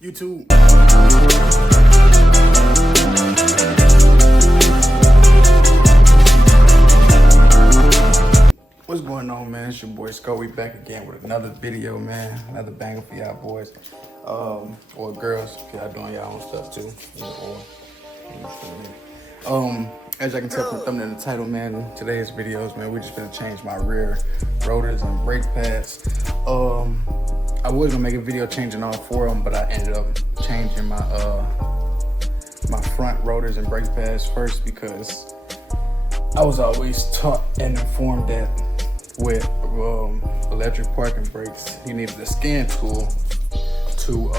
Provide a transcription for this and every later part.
YouTube. What's going on, man? It's your boy Sco. We back again with another video, man. Another banger for y'all boys. Or girls, if y'all doing y'all own stuff too. As I can tell from the thumbnail and the title, man, today's videos, man, we just gonna change my rear rotors and brake pads. I was gonna make a video changing all four of them, but I ended up changing my my front rotors and brake pads first because I was always taught and informed that with electric parking brakes, you needed a scan tool to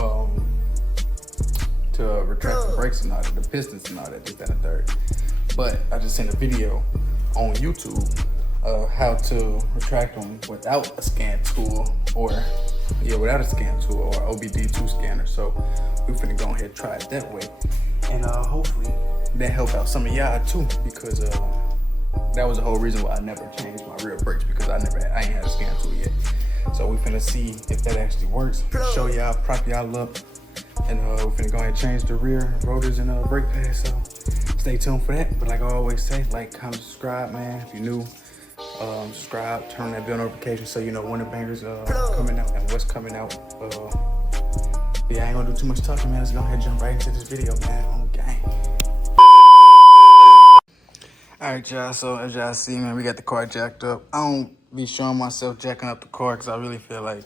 retract the brakes and all that, the pistons and all that, this, that, and the third. But I just seen a video on YouTube how to retract them without a scan tool without a scan tool or OBD2 scanner. So we're finna go ahead and try it that way. And hopefully that help out some of y'all too, because that was the whole reason why I never changed my rear brakes, because I ain't had a scan tool yet. So we finna see if that actually works. Show y'all, prop y'all up, and we're finna go ahead and change the rear rotors and brake pads. So stay tuned for that. But like I always say, like, comment, subscribe, man. If you're new, subscribe, turn that bell notification so you know when the bangers coming out and what's coming out. Yeah, I ain't gonna do too much talking, man. Let's go ahead and jump right into this video, man. On gang. All right, y'all, so as y'all see, man, we got the car jacked up. I don't be showing myself jacking up the car because I really feel like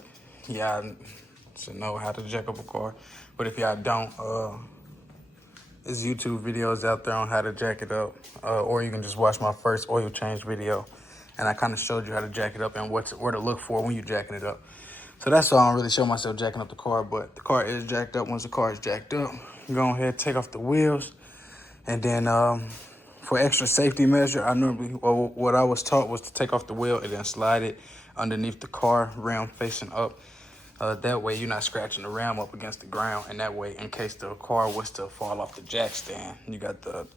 y'all should know how to jack up a car. But if y'all don't, there's YouTube videos out there on how to jack it up. Or you can just watch my first oil change video. And I kind of showed you how to jack it up and where to look for when you're jacking it up. So that's why I don't really show myself jacking up the car, but the car is jacked up. Once the car is jacked up, go ahead, take off the wheels, and then for extra safety measure, what I was taught was to take off the wheel and then slide it underneath the car, rim facing up. That way you're not scratching the rim up against the ground, and that way, in case the car was to fall off the jack stand, you got the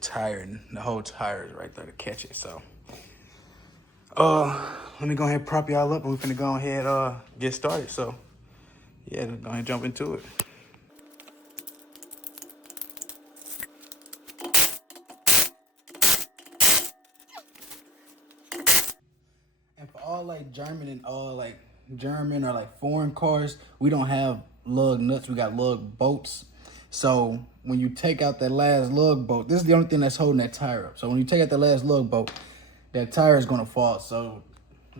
tire and the whole tire is right there to catch it. So let me go ahead and prop y'all up, and we're finna go ahead get started. So yeah, go ahead and jump into it. And for all like German and all like German or like foreign cars, we don't have lug nuts, we got lug bolts. So when you take out that last lug bolt, this is the only thing that's holding that tire up. So when you take out that last lug bolt, that tire is gonna fall. So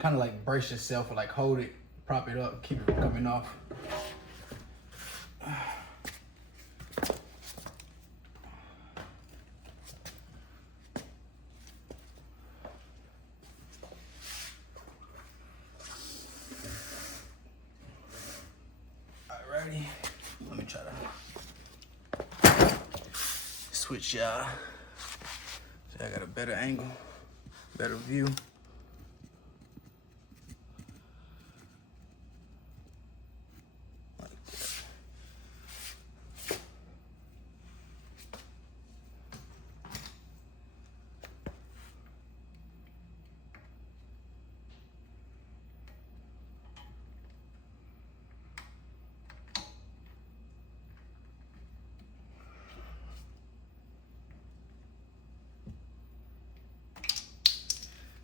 kind of like brace yourself or like hold it, prop it up, keep it from coming off. Alrighty, let me try to switch y'all. So I got a better angle, better view.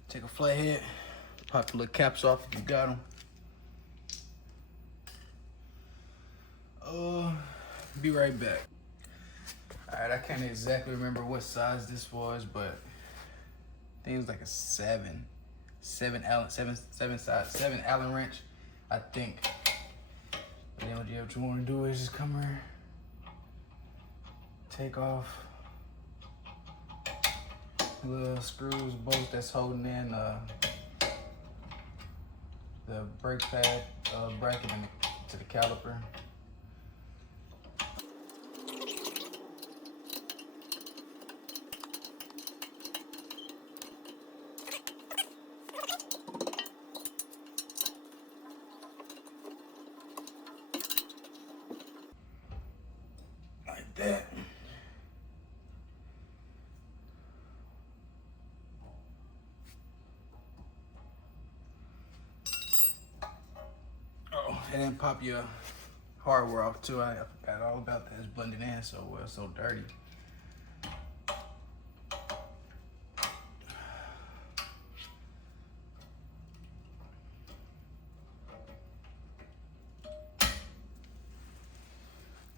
Take a flathead, pop the little caps off if you got them. Be right back. All right, I can't exactly remember what size this was, but I think it was like a seven Allen wrench, I think. But then what you want to do is just come here, take off the little screws, bolts that's holding in the brake pad bracket to the caliper. Like that. And then pop your hardware off too. I forgot all about that. It's blended in so well, so dirty.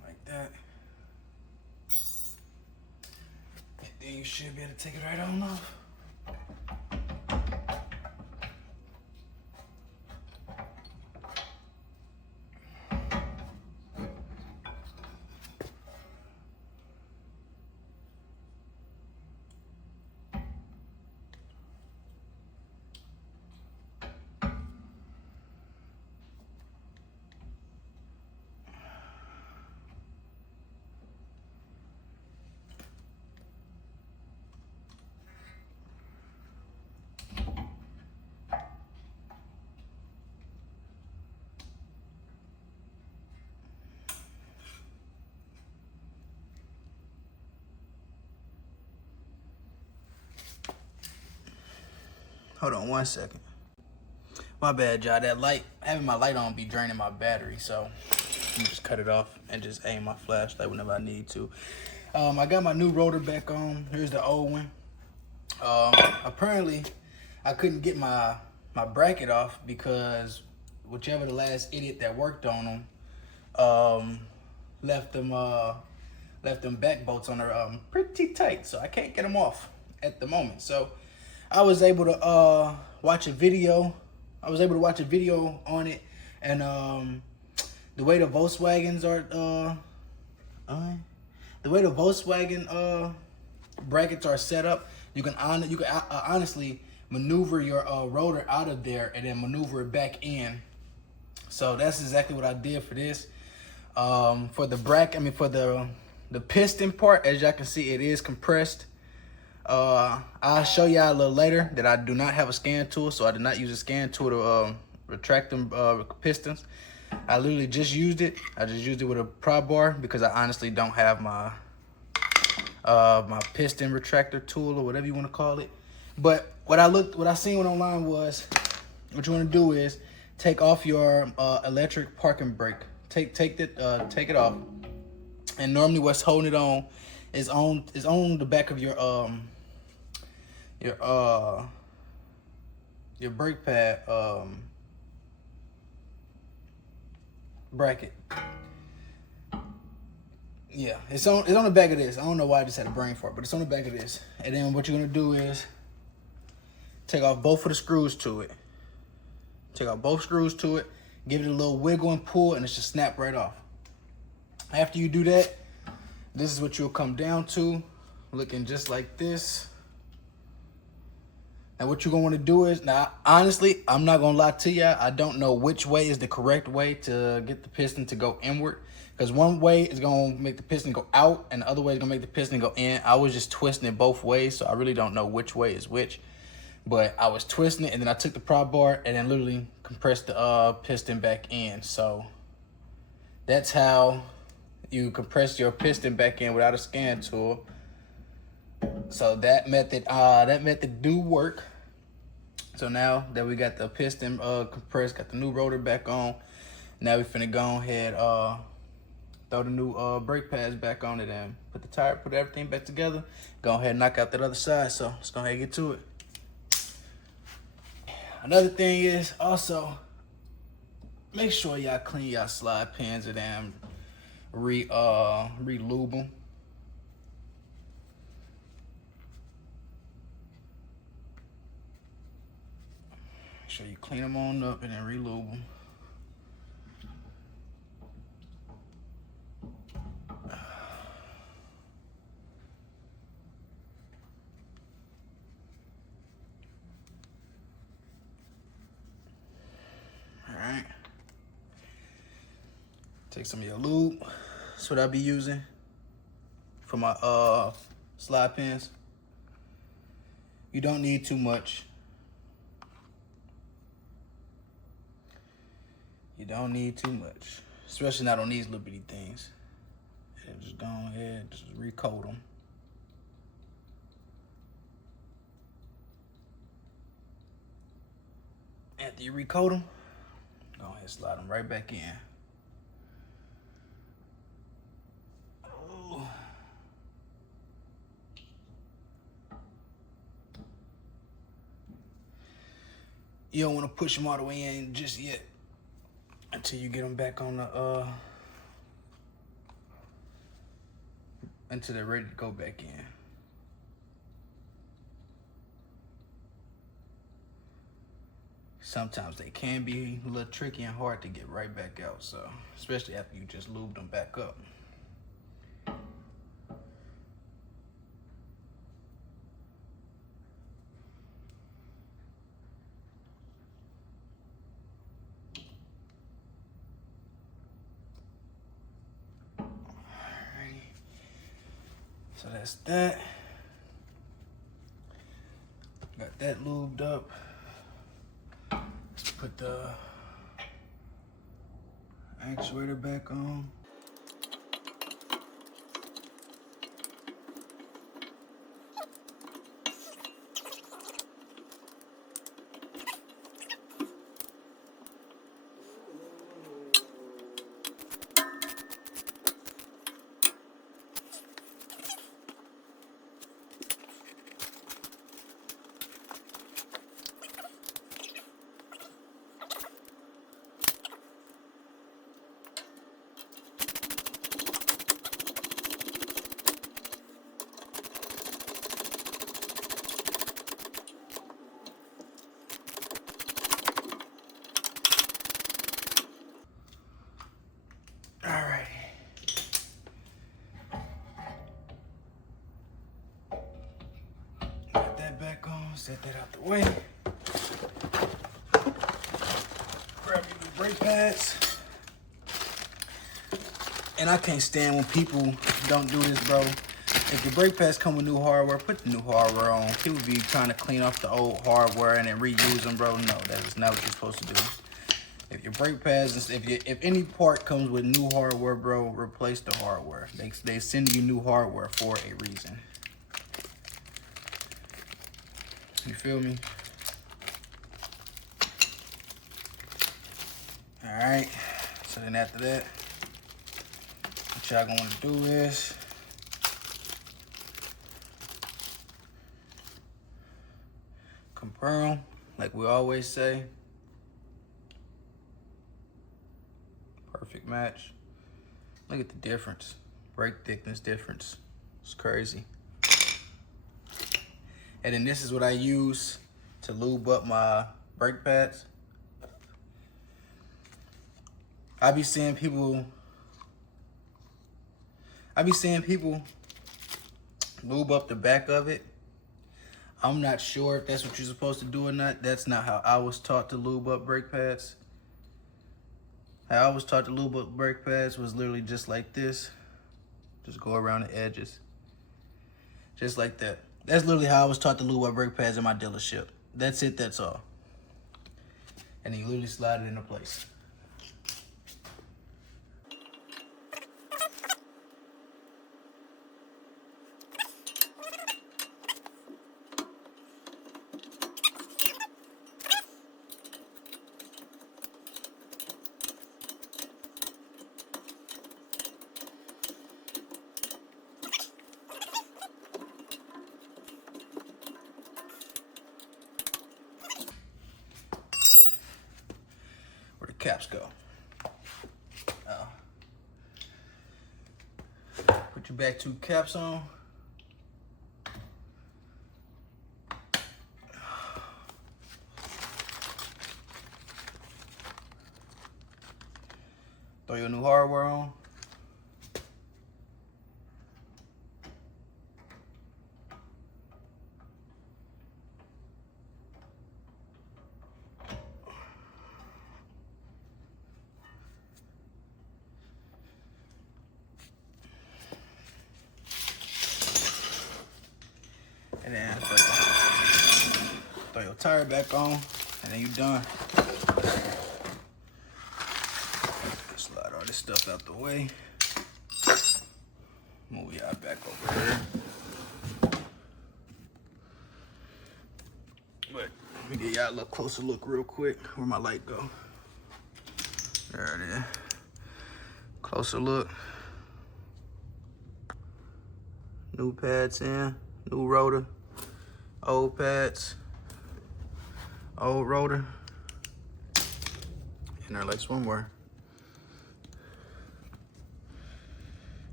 Like that. And then you should be able to take it right on off. Hold on 1 second. My bad, y'all. That light, having my light on be draining my battery, so I'm just cut it off and just aim my flashlight whenever I need to. I got my new rotor back on. Here's the old one. Apparently, I couldn't get my bracket off because whichever the last idiot that worked on them left them back bolts on there pretty tight, so I can't get them off at the moment. So I was able to watch a video. I was able to watch a video on it, and the way the Volkswagens are, the way the Volkswagen brackets are set up, you can honestly maneuver your rotor out of there and then maneuver it back in. So that's exactly what I did for this. For the bracket, for the piston part, as y'all can see, it is compressed. I'll show y'all a little later that I do not have a scan tool, so I did not use a scan tool to retract them pistons. I literally just used it. I just used it with a prod bar because I honestly don't have my my piston retractor tool or whatever you want to call it. But what I seen online was, what you want to do is take off your electric parking brake. Take it off. And normally what's holding it on is on the back of your brake pad bracket. Yeah, it's on the back of this. I don't know why I just had a brain fart, but it's on the back of this. And then what you're gonna do is take off both of the screws to it. Take off both screws to it, give it a little wiggle and pull, and it should snap right off. After you do that, this is what you'll come down to, looking just like this. And what you're gonna wanna do is, now honestly, I'm not gonna lie to you, I don't know which way is the correct way to get the piston to go inward. Because one way is gonna make the piston go out and the other way is gonna make the piston go in. I was just twisting it both ways, so I really don't know which way is which. But I was twisting it and then I took the prod bar and then literally compressed the piston back in. So that's how you compress your piston back in without a scan tool. So that method do work. So now that we got the piston compressed, got the new rotor back on, now we finna go ahead throw the new brake pads back on it and put everything back together. Go ahead and knock out that other side. So let's go ahead and get to it. Another thing is also make sure y'all clean y'all slide pins and then re-lube them. Make sure you clean them on up and then re-lube them. Alright. Take some of your lube. That's what I'll be using for my slide pins. You don't need too much. You don't need too much, especially not on these little bitty things. And just go ahead, just recoat them. After you recoat them, go ahead and slide them right back in. you don't want to push them all the way in just yet until you get them back on the until they're ready to go back in. Sometimes they can be a little tricky and hard to get right back out, so especially after you just lubed them back up. So that's that. Got that lubed up. Let's put the actuator back on. Set that out the way. Grab your new brake pads. And I can't stand when people don't do this, bro. If your brake pads come with new hardware, put the new hardware on. People be trying to clean off the old hardware and then reuse them, bro. No, that is not what you're supposed to do. If your brake pads, if any part comes with new hardware, bro, replace the hardware. They send you new hardware for a reason. You feel me? All right, so then after that, what y'all gonna wanna do is compare them, like we always say. Perfect match. Look at the difference. Brake thickness difference. It's crazy. And then this is what I use to lube up my brake pads. I be seeing people lube up the back of it. I'm not sure if that's what you're supposed to do or not. That's not how I was taught to lube up brake pads. How I was taught to lube up brake pads was literally just like this. Just go around the edges. Just like that. That's literally how I was taught to lube up brake pads in my dealership. That's it, that's all. And then you literally slide it into place. Caps go. Put your back two caps on. Throw your new hardware on. And then throw your tire back on, and then you're done. Slide all this stuff out the way. Move y'all back over here. But let me get y'all a little closer look real quick. Where my light go? There it is. Closer look. New pads in, new rotor, old pads, old rotor. in there like swimwear.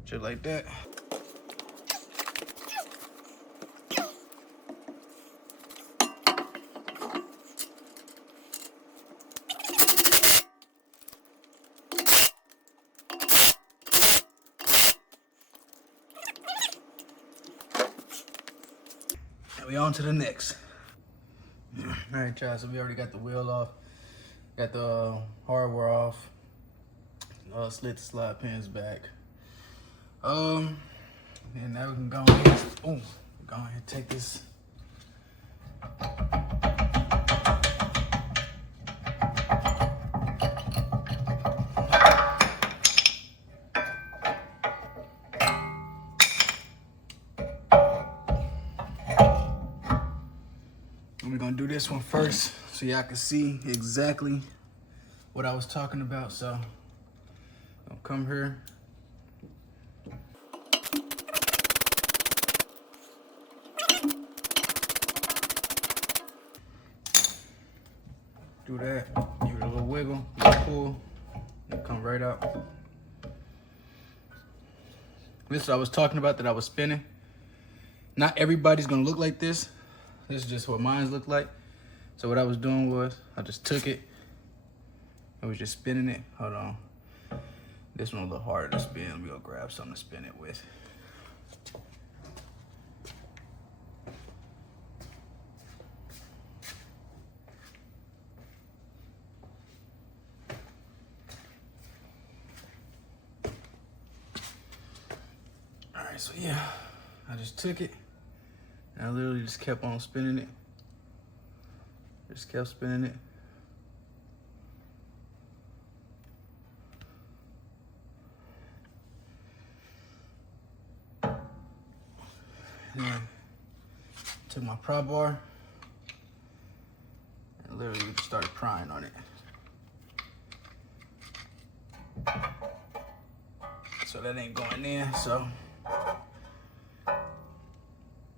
Just like that. And we on to the next. All right, y'all, so we already got the wheel off, got the hardware off, slid the slide pins back. And now we can go ahead, go ahead and take this. We're gonna do this one first so y'all can see exactly what I was talking about. So I'll come here. Do that, give it a little wiggle, a little pull, and come right out. This is what I was talking about that I was spinning. Not everybody's gonna look like this. This is just what mine looked like. So what I was doing was, I just took it. I was just spinning it. Hold on. This one a little harder to spin. Let me go grab something to spin it with. All right, so yeah, I just took it. And I literally just kept on spinning it. Just kept spinning it. And then took my pry bar and literally just started prying on it. So that ain't going in, so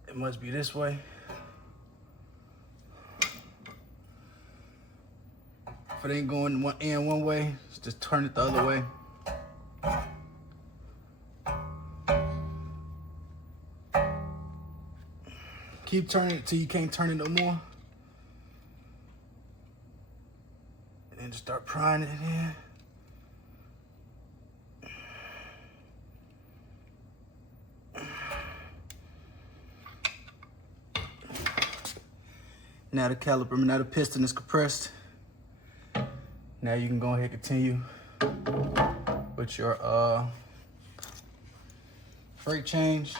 it must be this way. If it ain't going one way, just turn it the other way. Keep turning it till you can't turn it no more. And then just start prying it in. Now the caliper, now the piston is compressed. Now you can go ahead and continue with your brake change.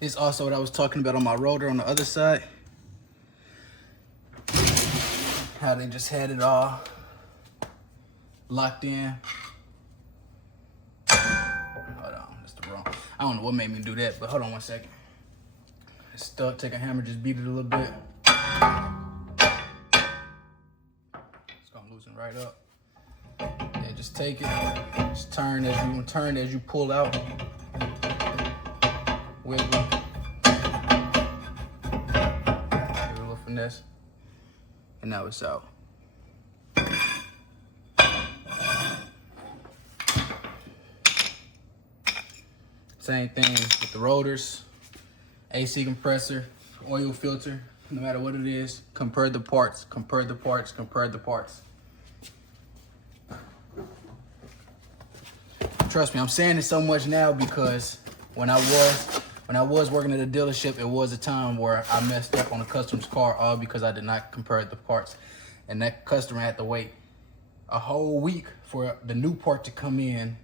This is also what I was talking about on my rotor on the other side. How they just had it all locked in. Hold on, that's the wrong. I don't know what made me do that, but hold on one second. It's stuck, take a hammer, just beat it a little bit. It's gonna loosen right up. And just take it, just turn as you pull out. Wiggle. Give it a little finesse. And now it's out. Same thing with the rotors, AC compressor, oil filter, no matter what it is, compare the parts, compare the parts, compare the parts. Trust me, I'm saying this so much now because when I was working at a dealership, it was a time where I messed up on a customer's car all because I did not compare the parts. And that customer had to wait a whole week for the new part to come in.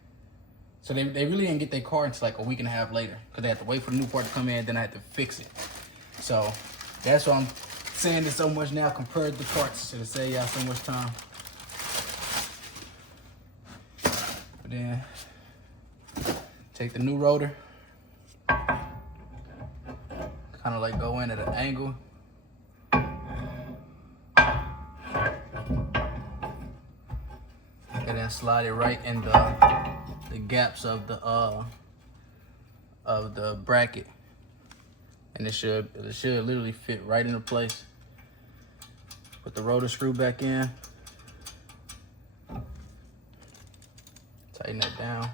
So they really didn't get their car until like a week and a half later because they had to wait for the new part to come in, then I had to fix it. So that's why I'm saying this so much now, compare the parts to save y'all so much time. But then take the new rotor, kind of like go in at an angle. And then slide it right in the gaps of the bracket. and it should literally fit right into place. Put the rotor screw back in. Tighten that down.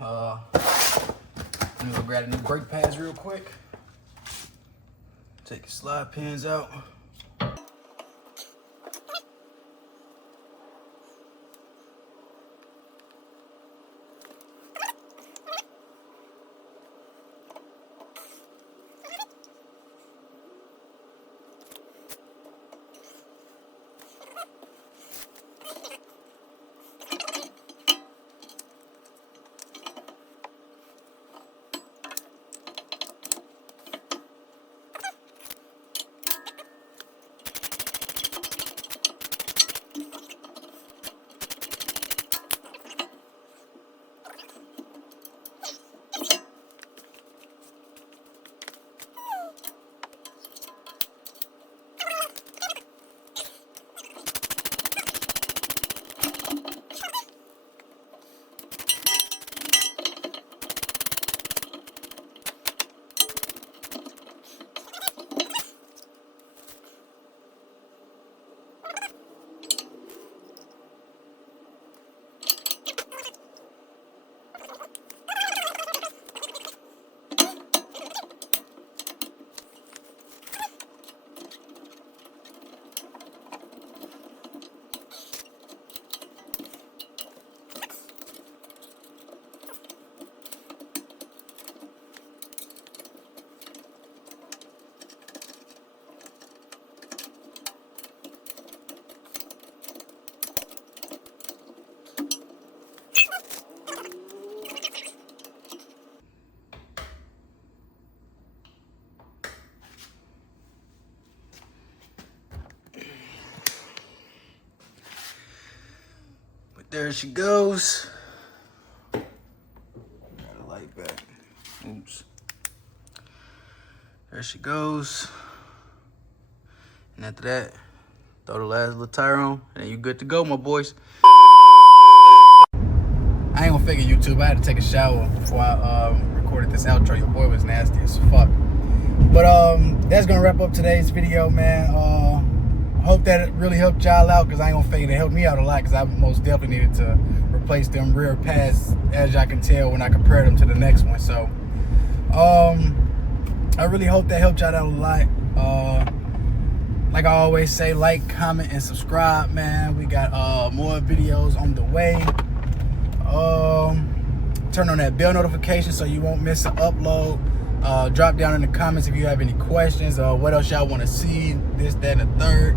I'm gonna go grab the new brake pads real quick. Take your slide pins out. There she goes. Got a light back. Oops. There she goes. And after that, throw the last little tire on, and then you good to go, my boys. I ain't gonna fake it, YouTube. I had to take a shower before I recorded this outro. Your boy was nasty as fuck. But that's gonna wrap up today's video, man. Hope that it really helped y'all out, because I ain't gonna fake it. It helped me out a lot, because I most definitely needed to replace them rear pads, as y'all can tell when I compared them to the next one. So I really hope that helped y'all out a lot. Like I always say, like, comment, and subscribe, man. We got more videos on the way. Turn on that bell notification so you won't miss an upload. Drop down in the comments if you have any questions, what else y'all want to see, this, that, and the third.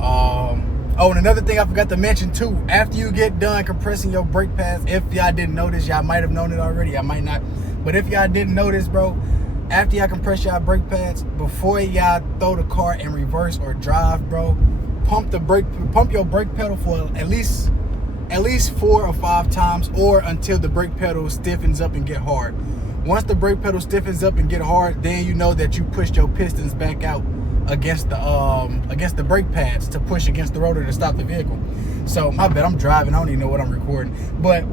Oh, and another thing I forgot to mention too, after you get done compressing your brake pads, if y'all didn't notice, y'all might have known it already, I might not, but if y'all didn't notice, bro, after y'all compress y'all brake pads, before y'all throw the car in reverse or drive, bro, pump your brake pedal for at least 4 or 5 times, or until the brake pedal stiffens up and get hard. Once the brake pedal stiffens up and get hard, then you know that you pushed your pistons back out against the brake pads to push against the rotor to stop the vehicle. So my bad, I'm driving. I don't even know what I'm recording. But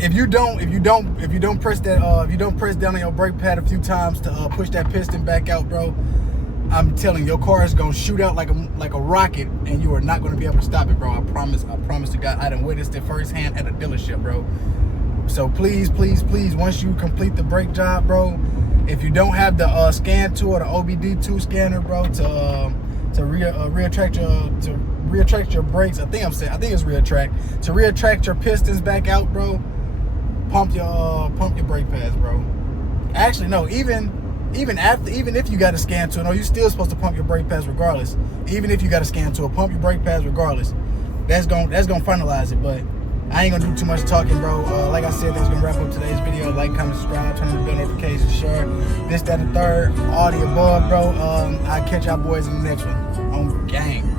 if you don't press down on your brake pad a few times to push that piston back out, bro, I'm telling you, your car is gonna shoot out like a rocket, and you are not gonna be able to stop it, bro. I promise to God. I done witnessed it firsthand at a dealership, bro. So please, once you complete the brake job, bro, if you don't have the scan tool or the OBD2 scanner, bro, to reattract your brakes, I think it's reattract, to reattract your pistons back out, bro, pump your brake pads, bro. Actually, no, even if you got a scan tool, no, you're still supposed to pump your brake pads regardless. Even if you got a scan tool, pump your brake pads regardless. That's gonna finalize it, but I ain't gonna do too much talking, bro. Like I said, that's gonna wrap up today's video. Like, comment, subscribe, turn on the bell notifications, share this, that, and the third, all the above, bro. I'll catch y'all boys in the next one. On gang.